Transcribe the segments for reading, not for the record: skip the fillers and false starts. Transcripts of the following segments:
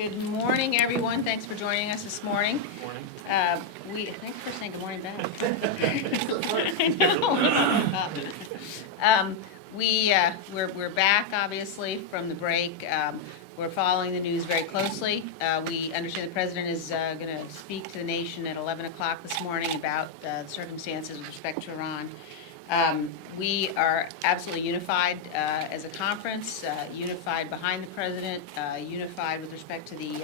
Good morning, everyone. Thanks for joining us this morning. Good morning. Thanks for saying good morning back. I know. We're back, obviously, from the break. We're following the news very closely. We understand the President is going to speak to the nation at 11 o'clock this morning about the circumstances with respect to Iran. We are absolutely unified as a conference, unified behind the President, unified with respect to the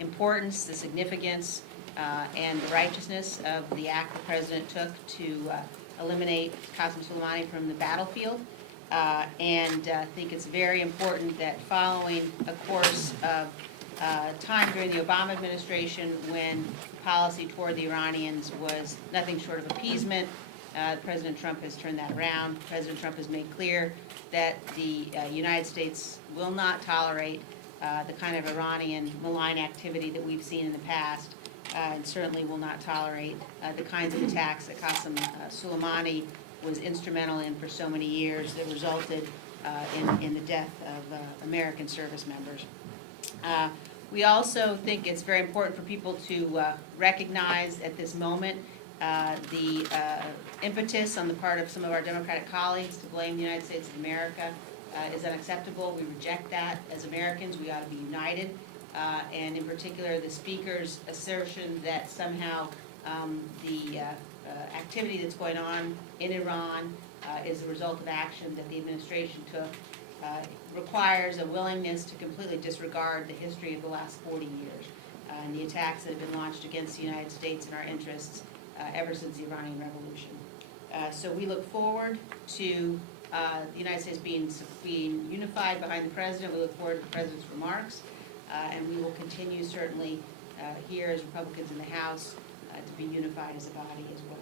importance, the significance, and the righteousness of the act the President took to eliminate Qasem Soleimani from the battlefield. And I think it's very important that following a course of time during the Obama administration when policy toward the Iranians was nothing short of appeasement, President Trump has turned that around. President Trump has made clear that the United States will not tolerate the kind of Iranian malign activity that we've seen in the past, and certainly will not tolerate the kinds of attacks that Qasem Soleimani was instrumental in for so many years that resulted in the death of American service members. We also think it's very important for people to recognize at this moment the impetus on the part of some of our Democratic colleagues to blame the United States of America is unacceptable. We reject that. As Americans, we ought to be united. And in particular, the Speaker's assertion that somehow the activity that's going on in Iran is a result of action that the administration took requires a willingness to completely disregard the history of the last 40 years and the attacks that have been launched against the United States and our interests ever since the Iranian Revolution. So we look forward to the United States being unified behind the President. We look forward to the President's remarks, and we will continue certainly here as Republicans in the House to be unified as a body as well.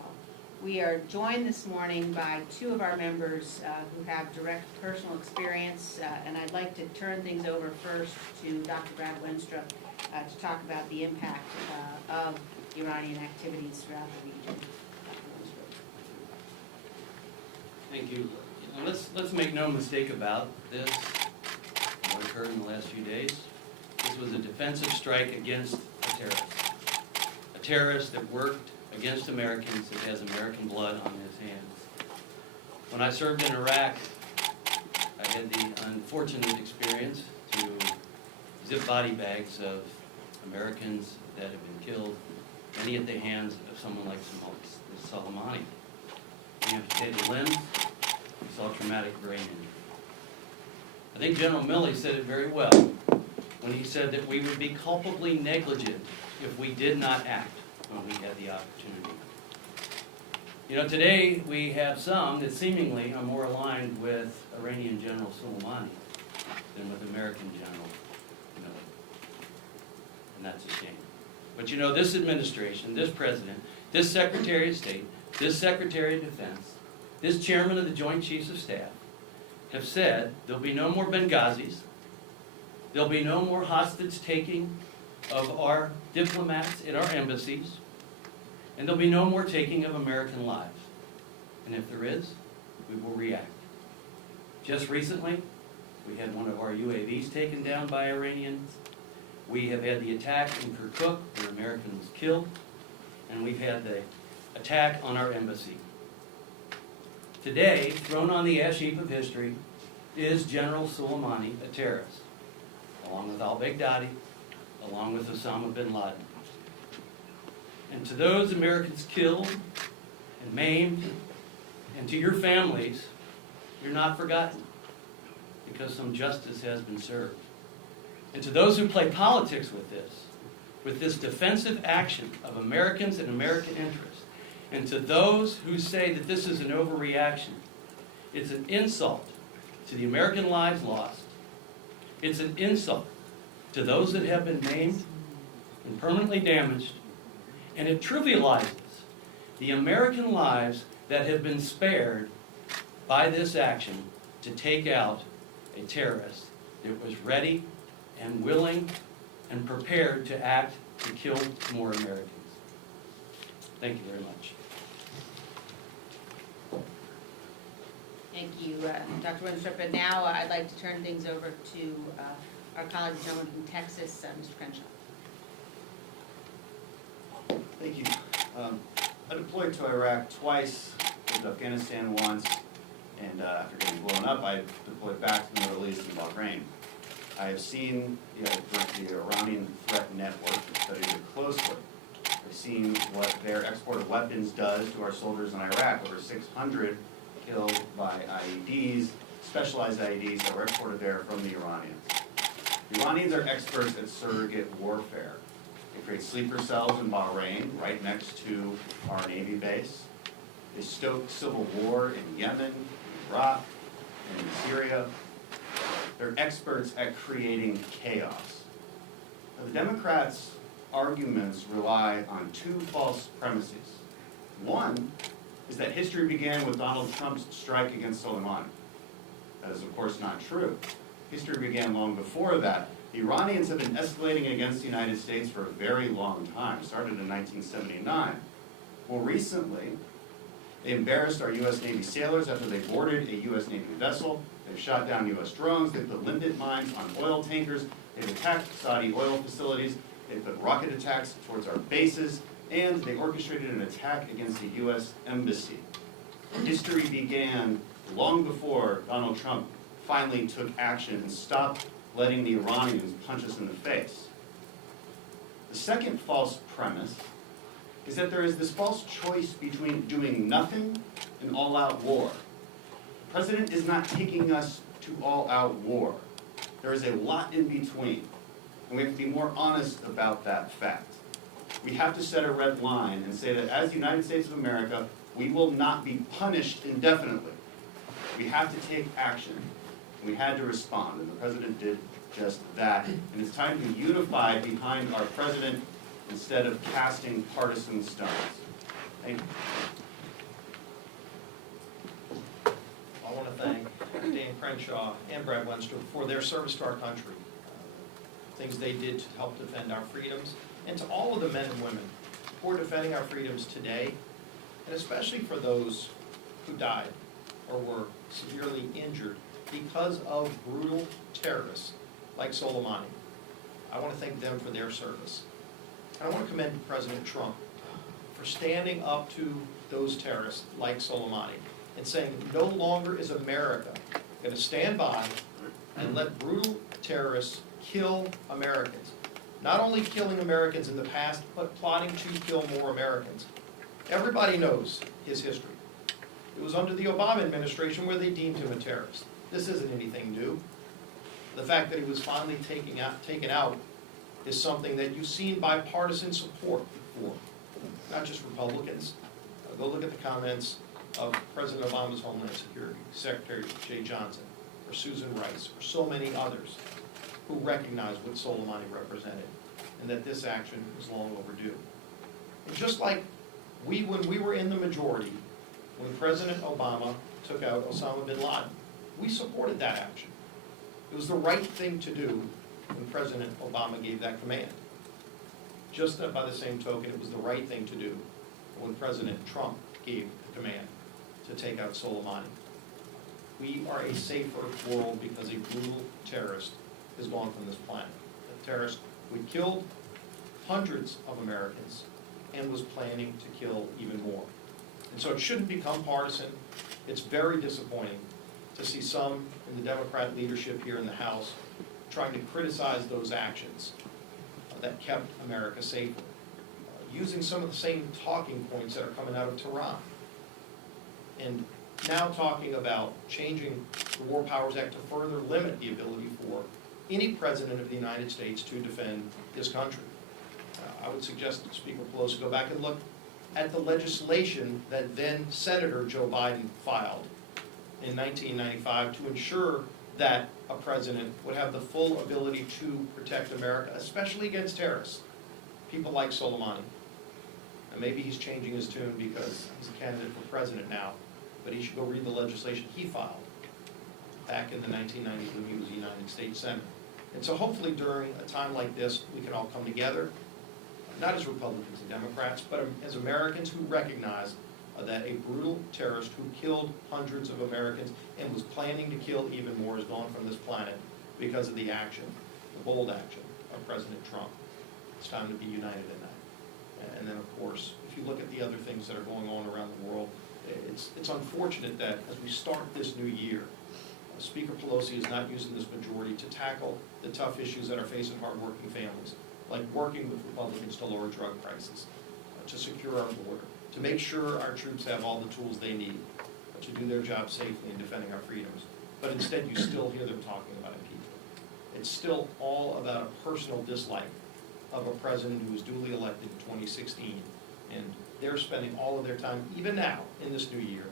We are joined this morning by two of our members who have direct personal experience, and I'd like to turn things over first to Dr. Brad Wenstrup to talk about the impact of Iranian activities throughout the region. Thank you. Let's make no mistake about this, what occurred in the last few days. This was a defensive strike against a terrorist that worked against Americans, that has American blood on his hands. When I served in Iraq, I had the unfortunate experience to zip body bags of Americans that have been killed, many at the hands of someone like Soleimani. We amputated limbs, we saw traumatic brain injury. I think General Milley said it very well when he said that we would be culpably negligent if we did not act when we had the opportunity. You know, today we have some that seemingly are more aligned with Iranian General Soleimani than with American General Milley. And that's a shame. But you know, this administration, this President, this Secretary of State, this Secretary of Defense, this Chairman of the Joint Chiefs of Staff have said there'll be no more Benghazis, there'll be no more hostage-taking of our diplomats in our embassies, and there'll be no more taking of American lives. And if there is, we will react. Just recently, we had one of our UAVs taken down by Iranians. We have had the attack in Kirkuk where an American was killed, and we've had the attack on our embassy. Today, thrown on the ash heap of history, is General Soleimani a terrorist, along with al-Baghdadi, along with Osama bin Laden. And to those Americans killed and maimed, and to your families, you're not forgotten, because some justice has been served. And to those who play politics with this defensive action of Americans and American interests, and to those who say that this is an overreaction, it's an insult to the American lives lost. It's an insult to those that have been maimed and permanently damaged, and it trivializes the American lives that have been spared by this action to take out a terrorist that was ready and willing and prepared to act to kill more Americans. Thank you very much. Thank you, Dr. Wenstrup. And now I'd like to turn things over to our colleague, the gentleman from Texas, Mr. Crenshaw. Thank you. I deployed to Iraq twice, to Afghanistan once, and after getting blown up, I deployed back to the Middle East and Bahrain. I have seen the Iranian threat network and studied it closely. I've seen what their export of weapons does to our soldiers in Iraq. Over 600 killed by IEDs, specialized IEDs that were exported there from the Iranians. The Iranians are experts at surrogate warfare. They create sleeper cells in Bahrain, right next to our Navy base. They stoke civil war in Yemen, in Iraq, and in Syria. They're experts at creating chaos. Now, the Democrats' arguments rely on two false premises. One is that history began with Donald Trump's strike against Soleimani. That is, of course, not true. History began long before that. The Iranians have been escalating against the United States for a very long time. It started in 1979. Well, recently, they embarrassed our U.S. Navy sailors after they boarded a U.S. Navy vessel. They've shot down U.S. drones. They've put limpet mines on oil tankers. They've attacked Saudi oil facilities. They've put rocket attacks towards our bases. And they orchestrated an attack against the U.S. Embassy. History began long before Donald Trump finally took action and stopped letting the Iranians punch us in the face. The second false premise is that there is this false choice between doing nothing and all-out war. The president is not taking us to all-out war. There is a lot in between, and we have to be more honest about that fact. We have to set a red line and say that as the United States of America, we will not be punished indefinitely. We have to take action. We had to respond, and the president did just that. And it's time to be unified behind our president instead of casting partisan stones. Thank you. I want to thank Dan Crenshaw and Brad Wenstrup for their service to our country, things they did to help defend our freedoms, and to all of the men and women who are defending our freedoms today, and especially for those who died or were severely injured because of brutal terrorists like Soleimani. I want to thank them for their service. And I want to commend President Trump for standing up to those terrorists like Soleimani and saying no longer is America going to stand by and let brutal terrorists kill Americans. Not only killing Americans in the past, but plotting to kill more Americans. Everybody knows his history. It was under the Obama administration where they deemed him a terrorist. This isn't anything new. The fact that he was finally taken out is something that you've seen bipartisan support for, not just Republicans. Go look at the comments of President Obama's Homeland Security Secretary Jay Johnson, or Susan Rice, or so many others who recognize what Soleimani represented and that this action is long overdue. And just like when we were in the majority, when President Obama took out Osama bin Laden, we supported that action. It was the right thing to do when President Obama gave that command. Just by the same token, it was the right thing to do when President Trump gave the command to take out Soleimani. We are a safer world because a brutal terrorist is gone from this planet. A terrorist who killed hundreds of Americans and was planning to kill even more. And so it shouldn't become partisan. It's very disappointing to see some in the Democrat leadership here in the House trying to criticize those actions that kept America safer, using some of the same talking points that are coming out of Tehran. And now talking about changing the War Powers Act to further limit the ability for any president of the United States to defend this country. I would suggest that Speaker Pelosi go back and look at the legislation that then Senator Joe Biden filed in 1995 to ensure that a president would have the full ability to protect America, especially against terrorists, people like Soleimani. And maybe he's changing his tune because he's a candidate for president now, but he should go read the legislation he filed back in the 1990s when he was a United States Senator. And so hopefully during a time like this, we can all come together, not as Republicans and Democrats, but as Americans who recognize that a brutal terrorist who killed hundreds of Americans and was planning to kill even more is gone from this planet because of the action the bold action of President Trump. It's time to be united in that. And then, of course, if you look at the other things that are going on around the world, it's unfortunate that as we start this new year, Speaker Pelosi is not using this majority to tackle the tough issues that are facing hardworking families, like working with Republicans to lower drug prices, to secure our border, to make sure our troops have all the tools they need to do their job safely in defending our freedoms. But instead, you still hear them talking about impeachment. It's still all about a personal dislike of a president who was duly elected in 2016, and they're spending all of their time, even now, in this new year,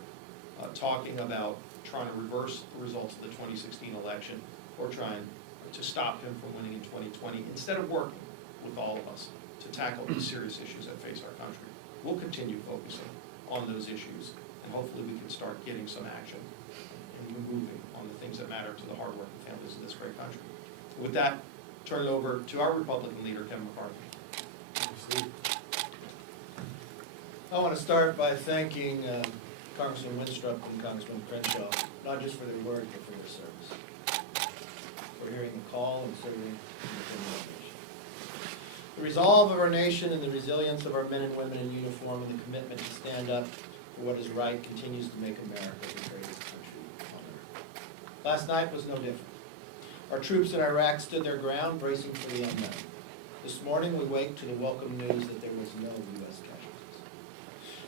talking about trying to reverse the results of the 2016 election or trying to stop him from winning in 2020, instead of working with all of us to tackle these serious issues that face our country. We'll continue focusing on those issues, and hopefully we can start getting some action and moving on the things that matter to the hardworking families of this great country. With that, turn it over to our Republican leader, Kevin McCarthy. I want to start by thanking Congressman Winstrup and Congressman Crenshaw, not just for their work, but for their service, for hearing the call and serving within our nation. The resolve of our nation and the resilience of our men and women in uniform and the commitment to stand up for what is right continues to make America the greatest country on earth. Last night was no different. Our troops in Iraq stood their ground, bracing for the unknown. This morning, we wake to the welcome news that there was no U.S. casualties.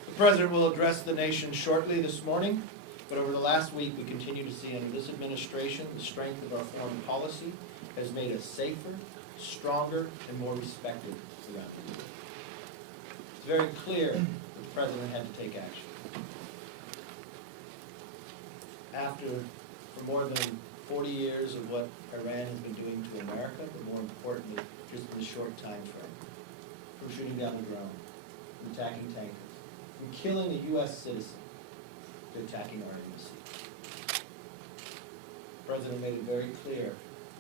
The President will address the nation shortly this morning, but over the last week, we continue to see under this administration the strength of our foreign policy has made us safer, stronger, and more respected around the world. It's very clear that the President had to take action. For more than 40 years of what Iran has been doing to America, but more importantly, just in a short time frame, from shooting down the drone, from attacking tankers, from killing a U.S. citizen, to attacking our embassy. The President made it very clear,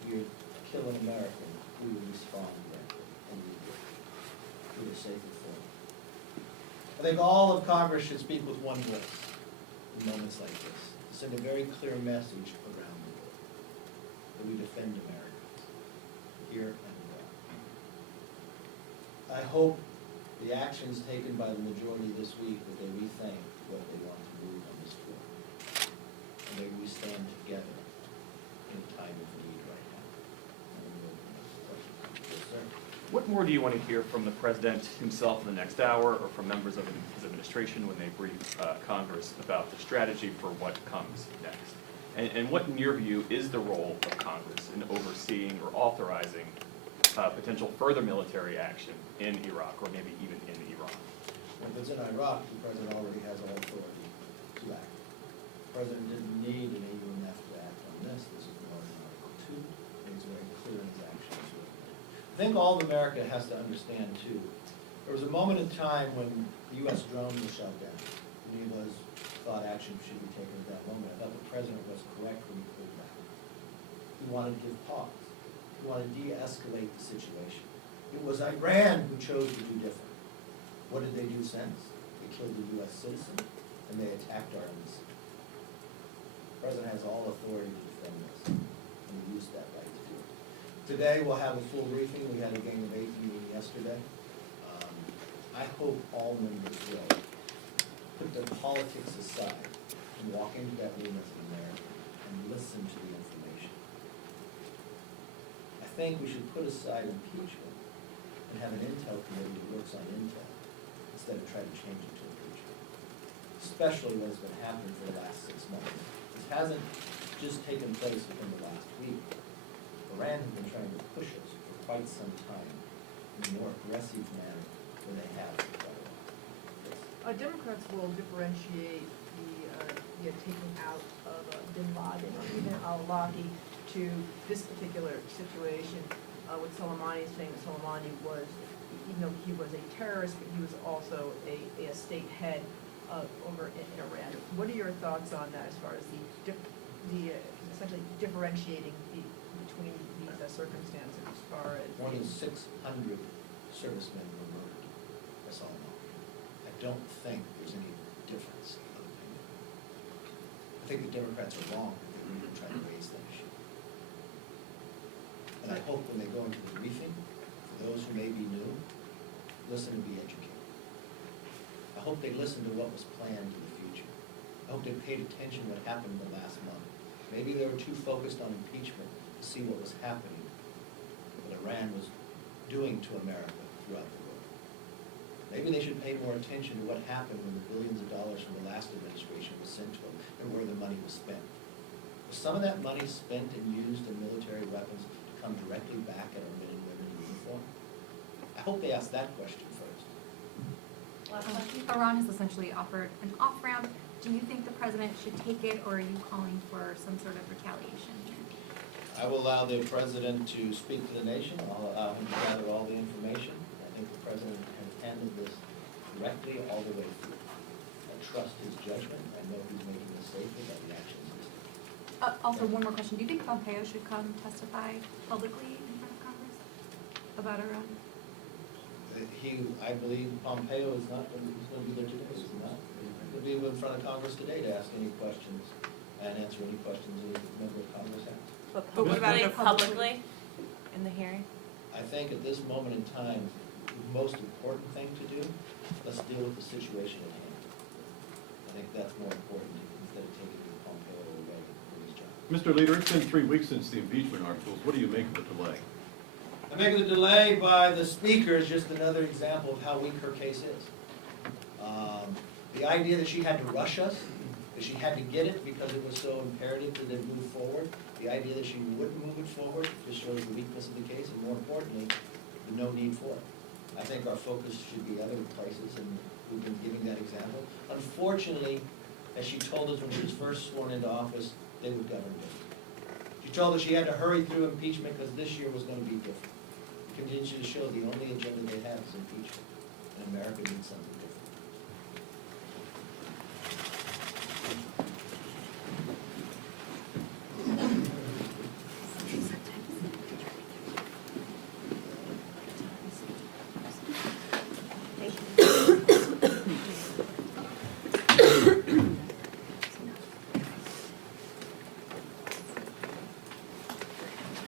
if you kill an American, we would respond directly, and we would, with a safer form. I think all of Congress should speak with one voice in moments like this, to send a very clear message around the world, that we defend Americans, here and abroad. I hope the actions taken by the majority this week, that they rethink what they want to move on this floor, and that we stand together in a time of need right now. Yes, sir. What more do you want to hear from the President himself in the next hour, or from members of his administration when they brief Congress about the strategy for what comes next? And what, in your view, is the role of Congress in overseeing or authorizing potential further military action in Iraq, or maybe even in Iran? If it's in Iraq, the President already has all authority to act. The President didn't need an AUMF to act on this. This is more than Article 2, and he's very clear in his actions. I think all of America has to understand, too, there was a moment in time when the U.S. drone was shot down. Many of us thought action should be taken at that moment. I thought the President was correct when he pulled back. He wanted to give pause. He wanted to de-escalate the situation. It was Iran who chose to do different. What did they do since? They killed a U.S. citizen, and they attacked our embassy. The President has all authority to defend this, and he used that right to do it. Today, we'll have a full briefing. We had a Gang of 8 meeting yesterday. I hope all members will put their politics aside and walk into that room as an American and listen to the information. I think we should put aside impeachment and have an intel committee that works on intel instead of trying to change it to impeachment, especially what has been happening for the last 6 months. This hasn't just taken place within the last week. Iran has been trying to push us for quite some time in a more aggressive manner than they have for quite a while. Democrats will differentiate the taking out of bin Laden or even al-Awlaki to this particular situation with Soleimani, saying that Soleimani was, even though he was a terrorist, but he was also a state head over in Iran. What are your thoughts on that as far as essentially differentiating between these circumstances as far as? More than 600 servicemen were murdered by Soleimani. I don't think there's any difference of opinion. I think the Democrats are wrong if they're even trying to raise that issue. And I hope when they go into the briefing, for those who may be new, listen and be educated. I hope they listened to what was planned in the future. I hope they paid attention to what happened the last month. Maybe they were too focused on impeachment to see what was happening, what Iran was doing to America throughout the world. Maybe they should pay more attention to what happened when the billions of dollars from the last administration was sent to them and where the money was spent. Was some of that money spent and used in military weapons to come directly back at our men and women in uniform? I hope they ask that question first. Iran has essentially offered an off-ramp. Do you think the president should take it, or are you calling for some sort of retaliation here? I will allow the president to speak to the nation. I'll allow him to gather all the information. I think the president has handled this correctly all the way through. I trust his judgment. I know he's making mistakes about the actions he's taking. Also, one more question. Do you think Pompeo should come testify publicly in front of Congress about Iran? I believe Pompeo is not, he's going to be there today, is he not? He'll be in front of Congress today to ask any questions and answer any questions any member of Congress has. But what about publicly, it publicly? publicly in the hearing? I think at this moment in time, the most important thing to do, let's deal with the situation at hand. I think that's more important instead of taking Pompeo away from his job. Mr. Leader, it's been 3 weeks since the impeachment articles. What do you make of the delay? I make the delay by the speaker is just another example of how weak her case is. The idea that she had to rush us, that she had to get it because it was so imperative that it move forward, the idea that she wouldn't move it forward just shows the weakness of the case, and more importantly, the no need for it. I think our focus should be other places, and we've been giving that example. Unfortunately, as she told us when she was first sworn into office, they would govern differently. She told us she had to hurry through impeachment because this year was going to be different. It continues to show the only agenda they have is impeachment, and America needs something